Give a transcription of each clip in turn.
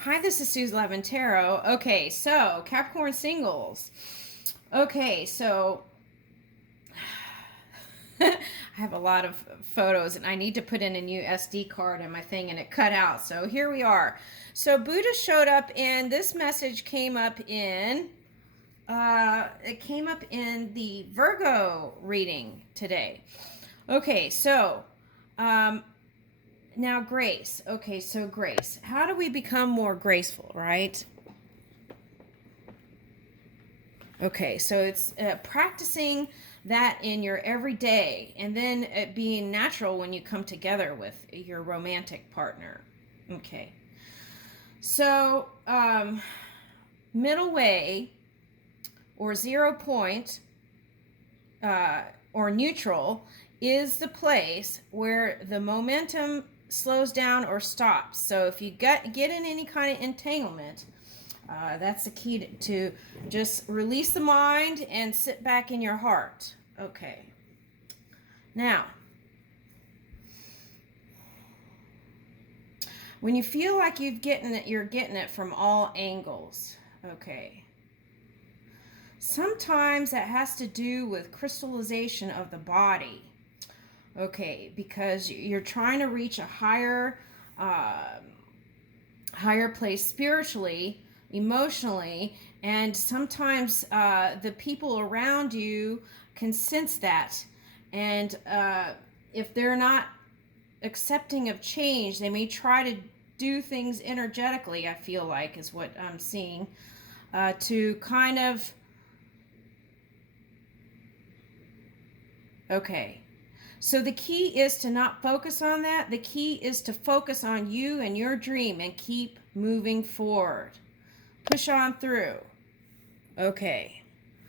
Hi, this is Suze Levin Tarot. Okay, so Capricorn singles. Okay, so I have a lot of photos and I need to put in a new SD card in my thing and it cut out. So here we are. So Buddha showed up and this message came up in the Virgo reading today. Okay, so now grace. Okay, so grace. How do we become more graceful, right? Okay, so it's practicing that in your everyday and then it being natural when you come together with your romantic partner. Okay, so middle way or 0 point or neutral is the place where the momentum slows down or stops. So if you get in any kind of entanglement, that's the key to just release the mind and sit back in your heart. Okay. Now, when you feel like you're getting it from all angles. Okay. Sometimes that has to do with crystallization of the body. Okay, because you're trying to reach a higher place spiritually, emotionally, and sometimes the people around you can sense that, and if they're not accepting of change, they may try to do things energetically, I feel like is what I'm seeing, to kind of, okay. So the key is to not focus on that. The key is to focus on you and your dream and keep moving forward. Push on through. Okay.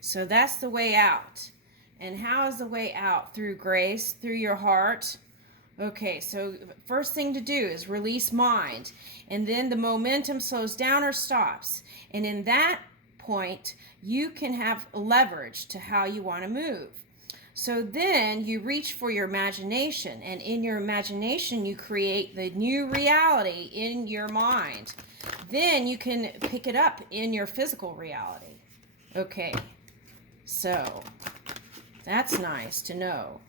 So that's the way out. And how is the way out? Through grace, through your heart. Okay, so first thing to do is release mind. And then the momentum slows down or stops. And in that point, you can have leverage to how you want to move. So then you reach for your imagination, and in your imagination you create the new reality in your mind. Then you can pick it up in your physical reality. Okay, so that's nice to know,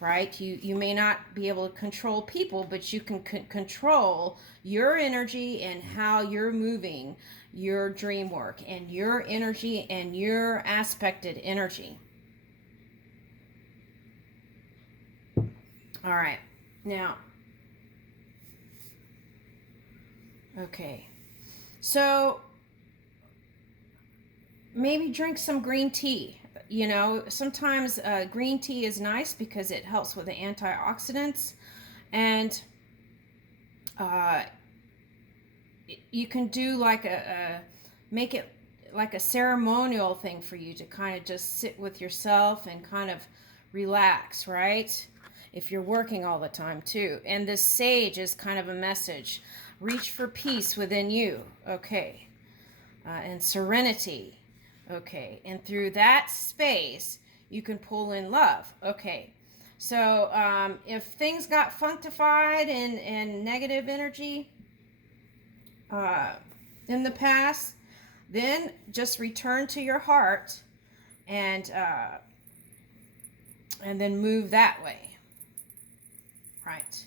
right? You may not be able to control people, but you can control your energy and how you're moving your dream work and your energy and your aspected energy. All right, now, okay, so maybe drink some green tea. You know, sometimes green tea is nice because it helps with the antioxidants, and you can do like make it like a ceremonial thing for you to kind of just sit with yourself and kind of relax, right? If you're working all the time too. And this sage is kind of a message. Reach for peace within you. Okay. And serenity. Okay. And through that space, you can pull in love. Okay. So if things got functified and negative energy in the past, then just return to your heart and then move that way. Right.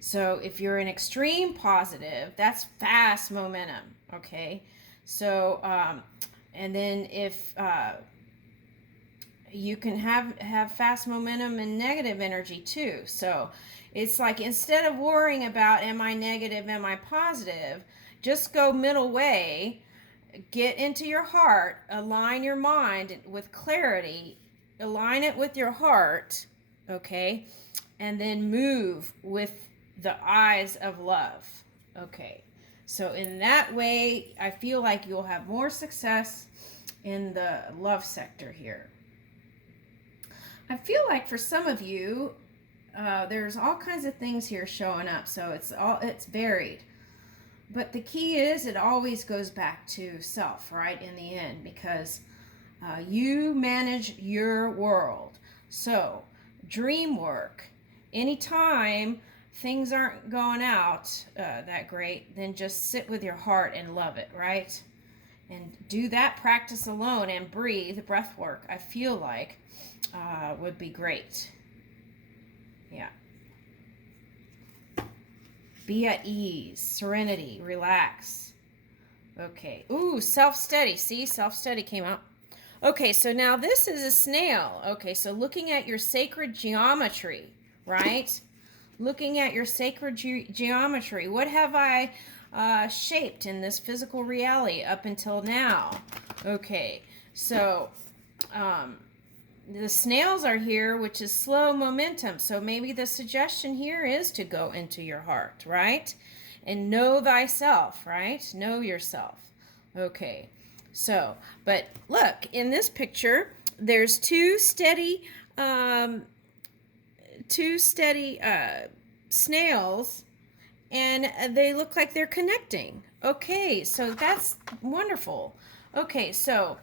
So if you're an extreme positive, that's fast momentum. Okay. So, and then if you can have fast momentum and negative energy too. So it's like instead of worrying about am I negative, am I positive, just go middle way, get into your heart, align your mind with clarity, align it with your heart, okay? And then move with the eyes of love. Okay. So in that way, I feel like you'll have more success in the love sector here. I feel like for some of you, there's all kinds of things here showing up. So it's varied. But the key is it always goes back to self, right, in the end, because you manage your world. So dream work. Anytime things aren't going out that great, then just sit with your heart and love it, right? And do that practice alone and breathe, breath work, I feel like would be great. Yeah. Be at ease, serenity, relax. Okay. Ooh, self-study. See, self-study came up. Okay, so now this is a snail. Okay, so looking at your sacred geometry, right? Looking at your sacred geometry. What have I shaped in this physical reality up until now? Okay, so the snails are here, which is slow momentum. So maybe the suggestion here is to go into your heart, right? And know thyself, right? Know yourself. Okay, so, but look, in this picture, there's two steady snails, and they look like they're connecting. Okay, so that's wonderful. Okay, so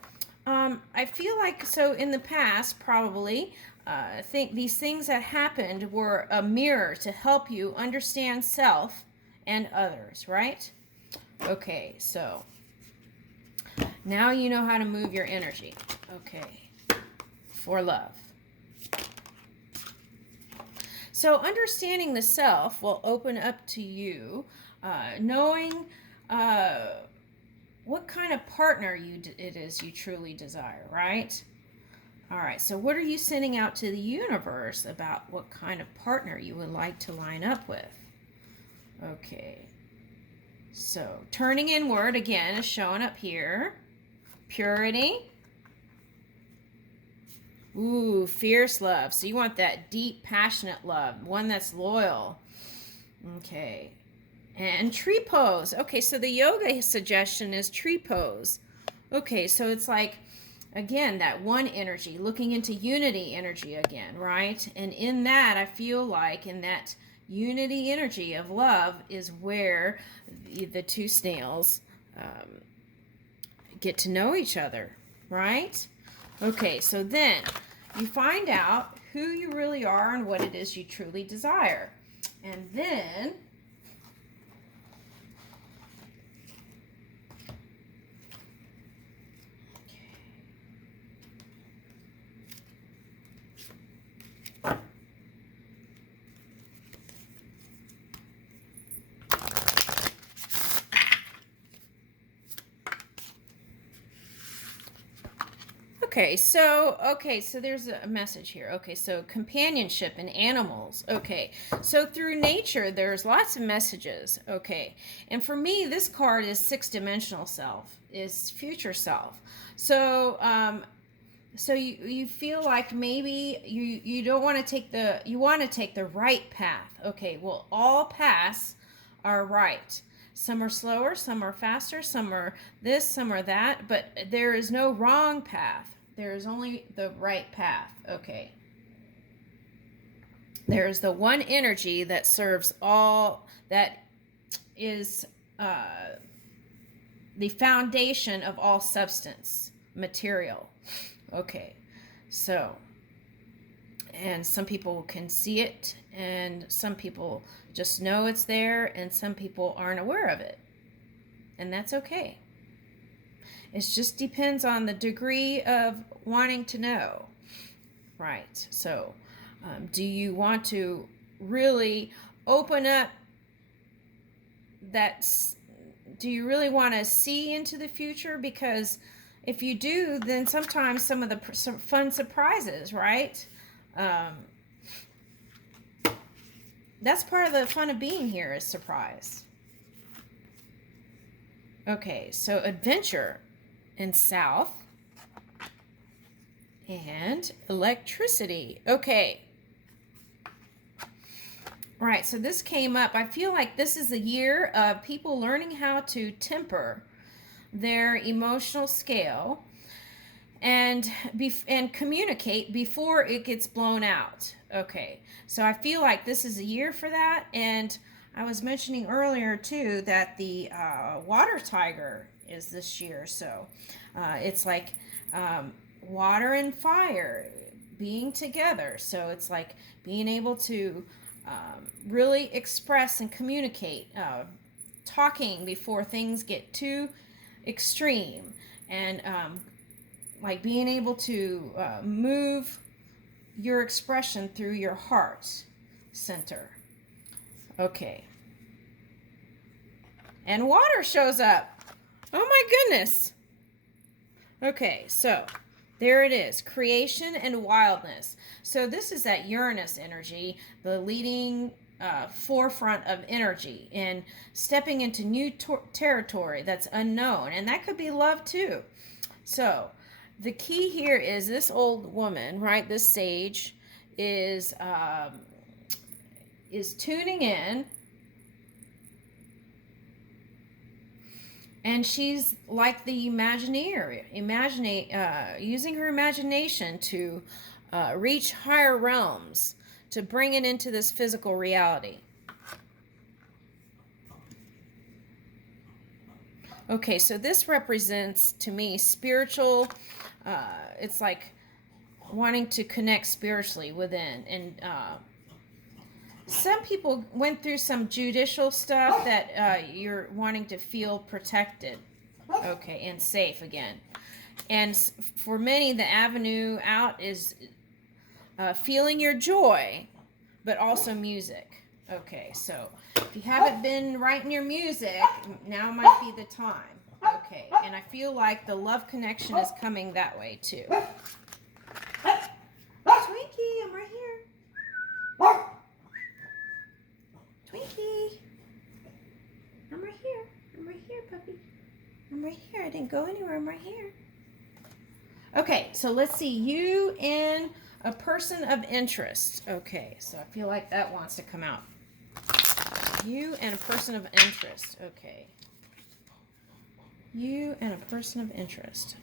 I feel like, so in the past, probably, I think these things that happened were a mirror to help you understand self and others, right? Okay, so now you know how to move your energy. Okay, for love. So understanding the self will open up to you, knowing what kind of partner it is you truly desire, right? All right, so what are you sending out to the universe about what kind of partner you would like to line up with? Okay, so turning inward again is showing up here. Purity. Ooh, fierce love. So you want that deep, passionate love, one that's loyal. Okay. And tree pose. Okay, so the yoga suggestion is tree pose. Okay, so it's like, again, that one energy, looking into unity energy again, right? And in that, I feel like in that unity energy of love is where the two snails get to know each other, right? Okay, so then you find out who you really are and what it is you truly desire. And then okay, so there's a message here. Okay, so companionship and animals. Okay, so through nature, there's lots of messages. Okay, and for me, this card is six-dimensional self, is future self. So, so you feel like maybe you don't want to take you want to take the right path. Okay, well, all paths are right. Some are slower, some are faster, some are this, some are that, but there is no wrong path. There is only the right path. Okay. There is the one energy that serves all, that is the foundation of all substance, material. Okay. So, and some people can see it, and some people just know it's there, and some people aren't aware of it. And that's okay. It just depends on the degree of wanting to know. Right. So, do you want to really open up that? Do you really want to see into the future? Because if you do, then sometimes some of the fun surprises, right? That's part of the fun of being here, is surprise. Okay, so adventure and south and electricity. Okay. Right, so this came up. I feel like this is a year of people learning how to temper their emotional scale and communicate before it gets blown out. Okay, so I feel like this is a year for that. And I was mentioning earlier too that the water tiger is this year. So it's like water and fire being together. So it's like being able to really express and communicate, talking before things get too extreme, and like being able to move your expression through your heart center. Okay. And water shows up. Oh my goodness. Okay, so there it is, creation and wildness. So this is that Uranus energy, the leading forefront of energy, and stepping into new territory that's unknown, and that could be love too. So the key here is this old woman, right? This sage is tuning in. And she's like the Imagineer, using her imagination to reach higher realms, to bring it into this physical reality. Okay, so this represents to me spiritual, it's like wanting to connect spiritually within. And some people went through some judicial stuff that you're wanting to feel protected, okay, and safe again. And for many, the avenue out is feeling your joy, but also music. Okay, so if you haven't been writing your music, now might be the time. Okay, and I feel like the love connection is coming that way too. Twinkie, I'm right here. Twinkie, I'm right here. I'm right here, puppy. I'm right here. I didn't go anywhere. I'm right here. Okay, so let's see. You and a person of interest. Okay, so I feel like that wants to come out. You and a person of interest. Okay. You and a person of interest.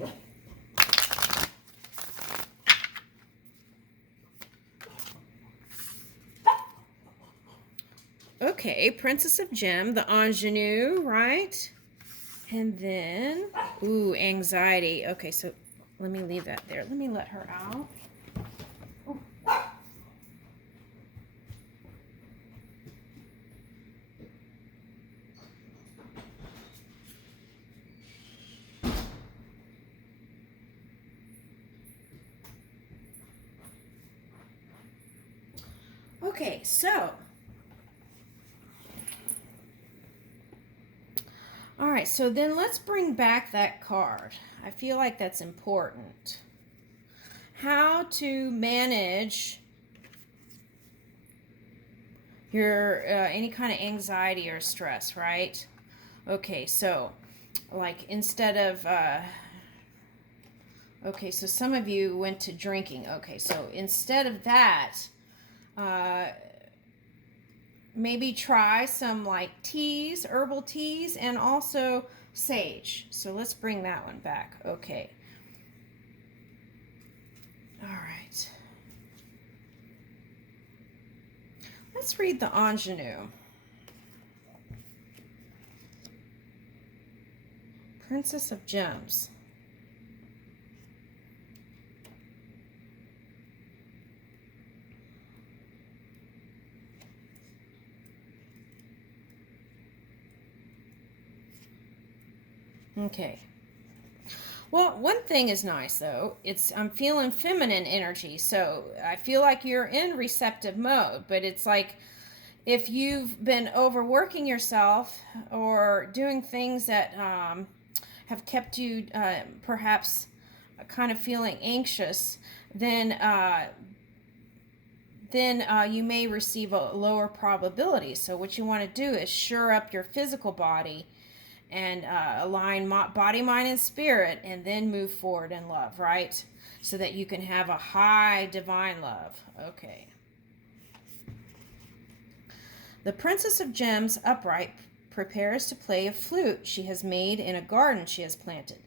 Okay. Okay, Princess of Gem, the ingenue, right? And then, ooh, anxiety. Okay, so let me leave that there. Let me let her out. Okay, so, all right, so then let's bring back that card. I feel like that's important. How to manage your any kind of anxiety or stress, right? Okay, so like instead of okay, so some of you went to drinking. Okay, so instead of that, maybe try some like teas, herbal teas, and also sage. So let's bring that one back. Okay. All right. Let's read the ingenue. Princess of Gems. Okay. Well, one thing is nice though. I'm feeling feminine energy, so I feel like you're in receptive mode, but it's like if you've been overworking yourself or doing things that have kept you perhaps kind of feeling anxious, then you may receive a lower probability. So what you want to do is shore up your physical body and align body, mind, and spirit, and then move forward in love, right? So that you can have a high divine love. Okay. The Princess of Gems, upright, prepares to play a flute she has made in a garden she has planted.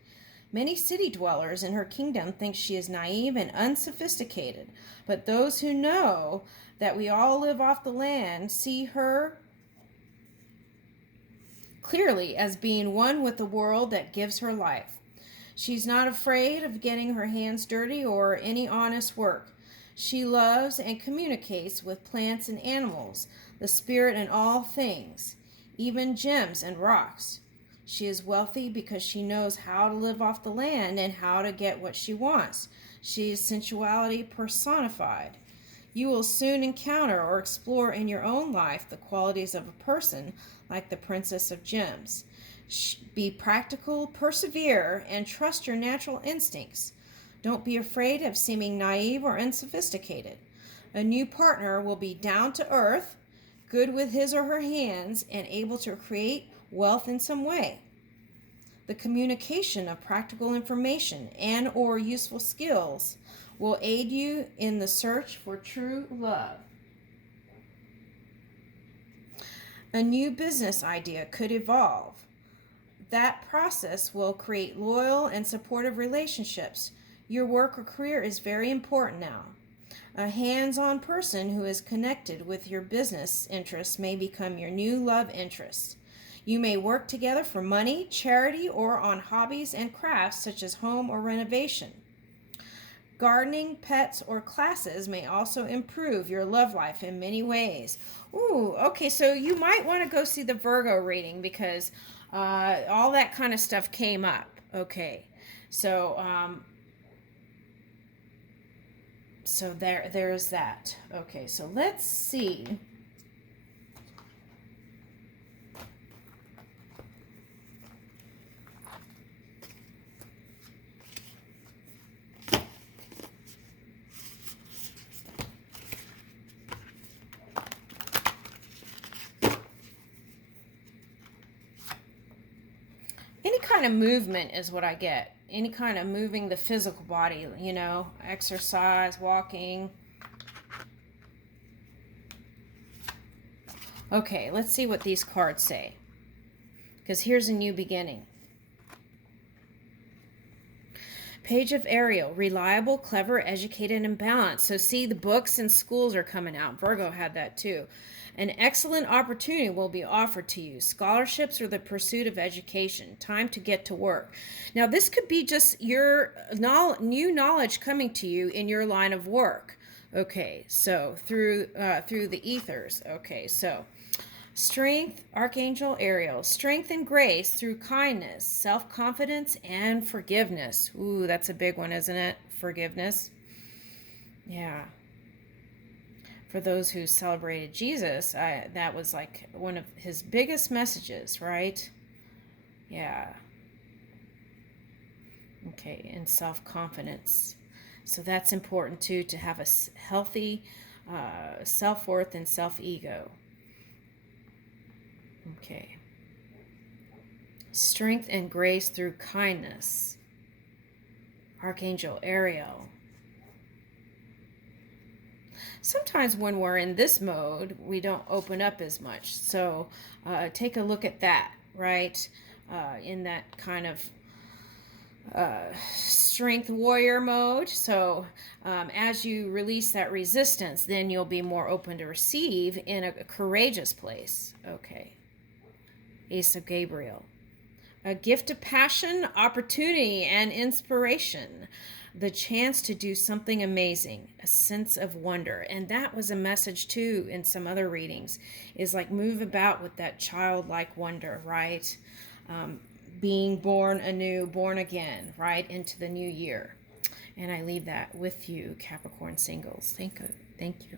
Many city dwellers in her kingdom think she is naive and unsophisticated, but those who know that we all live off the land see her clearly as being one with the world that gives her life. She's not afraid of getting her hands dirty or any honest work. She loves and communicates with plants and animals, the spirit and all things, even gems and rocks. She is wealthy because she knows how to live off the land and how to get what she wants. She is sensuality personified. You will soon encounter or explore in your own life the qualities of a person like the Princess of Gems. Be practical, persevere, and trust your natural instincts. Don't be afraid of seeming naive or unsophisticated. A new partner will be down to earth, good with his or her hands, and able to create wealth in some way. The communication of practical information and or useful skills will aid you in the search for true love. A new business idea could evolve. That process will create loyal and supportive relationships. Your work or career is very important now. A hands-on person who is connected with your business interests may become your new love interest. You may work together for money, charity, or on hobbies and crafts such as home or renovation. Gardening, pets, or classes may also improve your love life in many ways. Ooh, okay, so you might want to go see the Virgo reading because all that kind of stuff came up. Okay, so there's that. Okay, so let's see. Any kind of movement is what I get. Any kind of moving the physical body, you know, exercise, walking. Okay, let's see what these cards say. Because here's a new beginning. Page of Ariel, reliable, clever, educated, and balanced. So see, the books and schools are coming out. Virgo had that too. An excellent opportunity will be offered to you. Scholarships or the pursuit of education. Time to get to work. Now, this could be just your new knowledge coming to you in your line of work. Okay, so through the ethers. Okay, so strength, Archangel Ariel. Strength and grace through kindness, self-confidence, and forgiveness. Ooh, that's a big one, isn't it? Forgiveness. Yeah. For those who celebrated Jesus, that was like one of his biggest messages, right? Yeah. Okay, and self-confidence. So that's important too, to have a healthy self-worth and self-ego. Okay. Strength and grace through kindness. Archangel Ariel. Sometimes when we're in this mode, we don't open up as much. So take a look at that, right? In that kind of strength warrior mode. So as you release that resistance, then you'll be more open to receive in a courageous place. Okay. Ace of Gabriel. A gift of passion, opportunity, and inspiration. The chance to do something amazing. A sense of wonder. And that was a message too in some other readings. Is like move about with that childlike wonder, right? Being born anew, born again, right? Into the new year. And I leave that with you, Capricorn singles. Thank you.